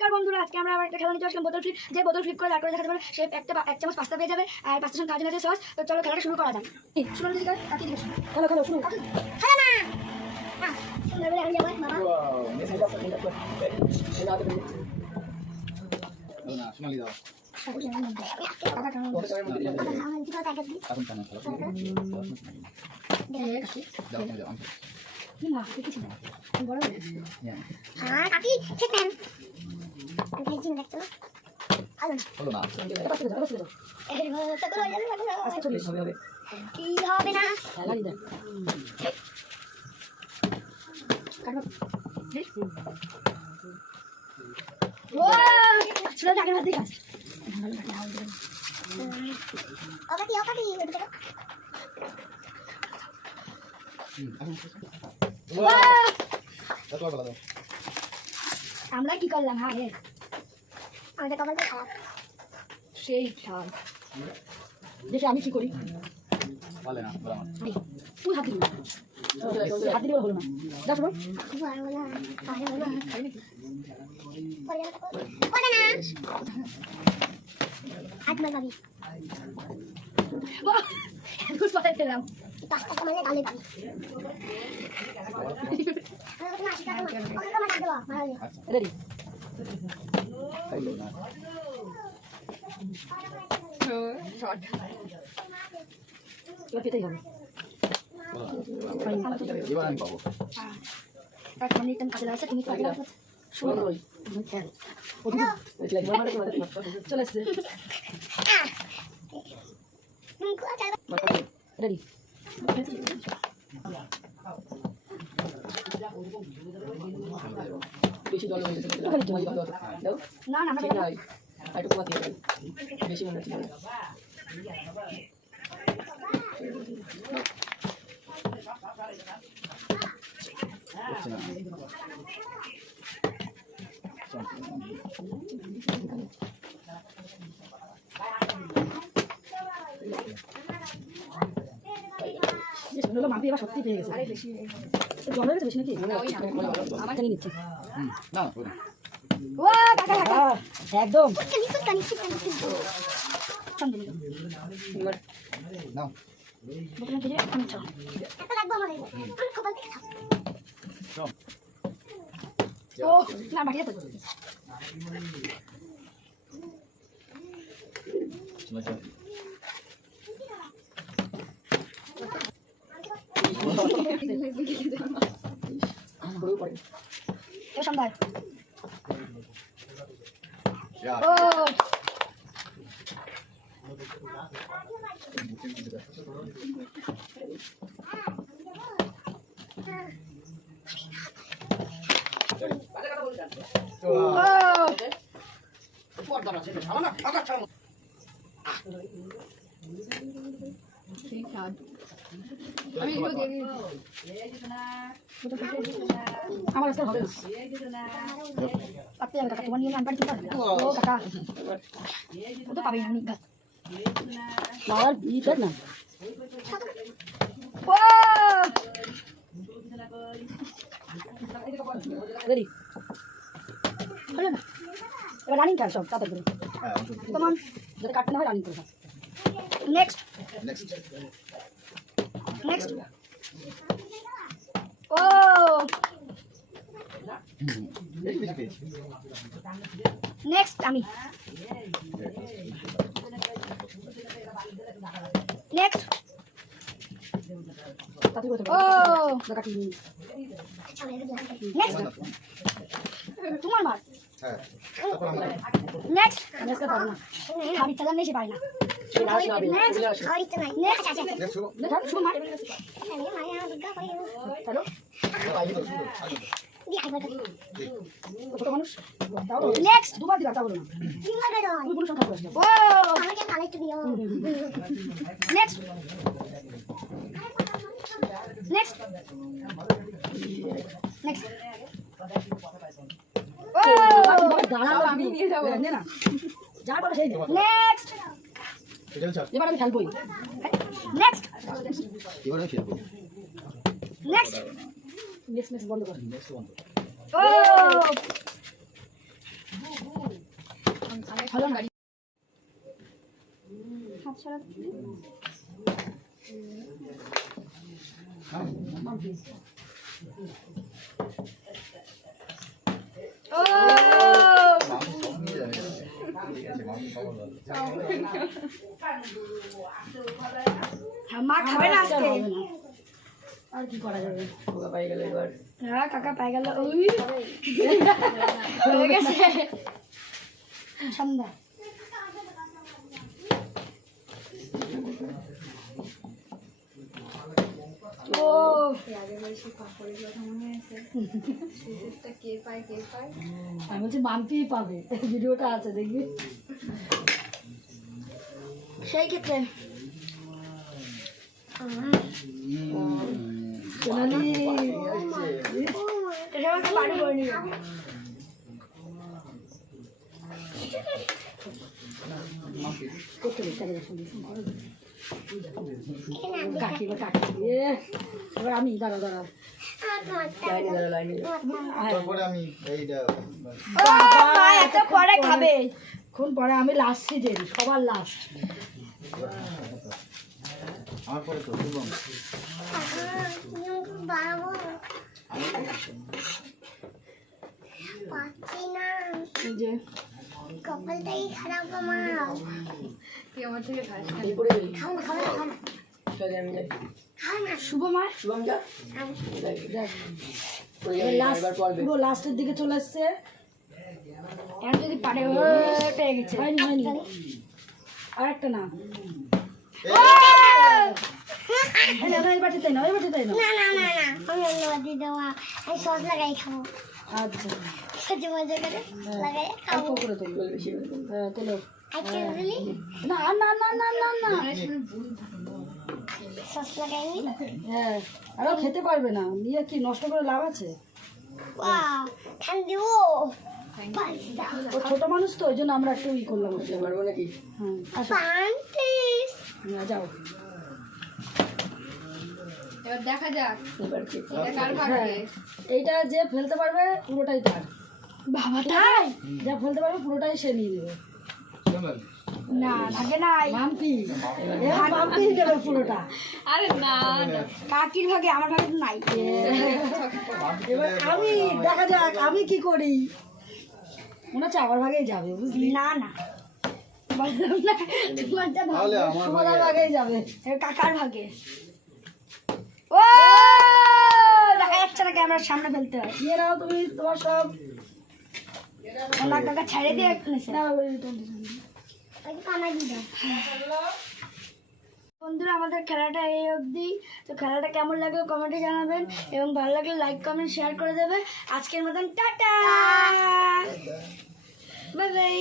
নমস্কার বন্ধুরা, আজকে আমরা আবার একটা খেলা নিতে আসলাম বোতল ফ্লিপ। যে বোতল ফ্লিপ করে তারপরে দেখাতে পারে সে এক চামচ পাস্তা পেয়ে যাবে আর পাস্তার সঙ্গে কাজে সস। তো চলো খেলাটা শুরু করা যাক। শুরু দিকে কাটি দিকে খেলো শুরু খেলা না। হ্যাঁ সুন্দর বলে আমি যাব বাবা। না সোনালি দাও আমরা কি করলাম? হ্যাঁ আমাদের কপালটা খারাপ। সেই সাল দেখে আমি কি করি বলে না বলা তুই হাত দিবি হাত দিলে হলো না। যা শুনো পেলাম রেডি পেতেই হবে এবার আমি পাবো কাজে লাগছে তুমি চলে এসছে রেডি বেশি জল হয়ে গেছে দাও না না ঠিক নাই একটু কমা দিয়ে বেশি মনে হচ্ছে মাপি এবার সত্যি পেয়ে গেছে জল হয়ে গেছে বেশি নাকি আমার জানি নিচ্ছি না ও কাকা কাকা একদম নাও বোতলের দিকে আমি চাও ও না বাকি তো সন্ধ্যায় ও আমার আজকে হবে না পাতে যাবে কাকা তোমার নিয়ে আনপাড়ি চিন্তা ও কাকা ও তো পাবেই না আমি আর বিট না ও রেডি হলো না এবার রানিং খেল সব তাড়াতাড়ি করে তোমার যাতে কাটতে না হয় রানিং করে নেক্সট নেক্সট ও নেক্সট আমি নেক্সট ও নেক্সট তোমার মার নেক্সট নেক্সট পারো না খাবার ইচ্ছা নেই সে পারে না শুনো মার হ্যালো ছোট মানুষ নেক্সট দুবার দিবা তা বলো না তুমি কোনো সংখ্যা করছো ও নেক্সট নেক্সট নেক্সট ও দাঁড়াও আমি নিয়ে যাব না যা বলো সেই নেক্সট এবার আমি খেলবই নেক্সট এবার আমি খেলবো নেক্সট নেক্সট বন্ধ করো নেক্সট বন্ধ ও ভালো না হাত সরা ও মামি সব নিয়ে যাবে ঠিক আছে মামি খবর বলো মা খাবে না আজকে আর কি করা যাবে খোকা পাই গেল এবার হ্যাঁ কাকা পাই গেল ওই হয়ে গেছে ঠান্ডা ও আমি বলছি মাম্পিই পাবে ভিডিওটা আছে দেখবি সেই ক্ষেত্রে সোনালি এটা আমাকে বাড়ি করে নিয়ে যাবে করতে দিই তাহলে শুনি কাকি বা কাকি এবার আমি দাঁড়া দাঁড়া লাইনে দাঁড়া লাইনে তারপরে আমি এইটা ও মা এত পরে খাবে এখন পরে আমি লাস্ট সিজন সবার লাস্ট আমার পরে তো শুভম বাবু পাচ্ছি না এই যে কপালটাই খারাপ আমার এই করে দিই খাও না খাও না খাও না চলে আমি যাই খাও না শুভ মা শুভম যা যাই দেখ করে যাই লাস্ট এবার পড়বে পুরো লাস্টের দিকে চলে এসছে এখন যদি পারে ও পেয়ে গেছে হয়নি হয়নি আর একটা না এই না, না, এই বাটিতে না ওই বাটিতে না না না না না আমি অন্য বাদি দেওয়া আমি সস লাগাই খাবো আচ্ছা সহ্য মজা করে লাগাই খাবো অল্প করে তোলো চল বেশি করে হ্যাঁ তোলো আজকে দিলি না না না না না না সস লাগাইনি হ্যাঁ আরও খেতে পারবে না নিয়ে কি নষ্ট করে লাভ আছে ওয়াও ঠান্ডি ও পাস্তা ও ছোট মানুষ তো ওই জন্য আমরা একটু ই করলাম ওকে। খেতে পারবো নাকি হ্যাঁ আসো পান্টিস যাও এবার দেখা যাক এবার কি হ্যাঁ এইটা যে ফেলতে পারবে পুরোটাই তার বাবা তাই যা ফেলতে পারবে পুরোটাই সে নিয়ে নেবে সোনালি না থাকে নাই মাম্পি মাম্পি নেবে পুরোটা কাকির ভাগে আমার ভাগে তো নাই এবার আমি দেখা যাক আমি কি করি মনে হচ্ছে আমার ভাগেই যাবে বুঝলি না না বললাম না তোমার যা ভাগ তাহলে আমার তোমার ভাগেই যাবে এবার কাকার ভাগে ও দেখা যাচ্ছে না ক্যামেরার সামনে ফেলতে হয় নিয়ে নাও তুমি তোমার সব ওনার কাকা ছেড়ে দিয়ে নিছে না ওই কানা দি দাও বন্ধুরা আমাদের খেলাটা এই অবধি তো খেলাটা কেমন লাগলো কমেন্টে জানাবেন এবং ভালো লাগলে লাইক কমেন্ট শেয়ার করে দেবে আজকের মতন টাটা বাই বাই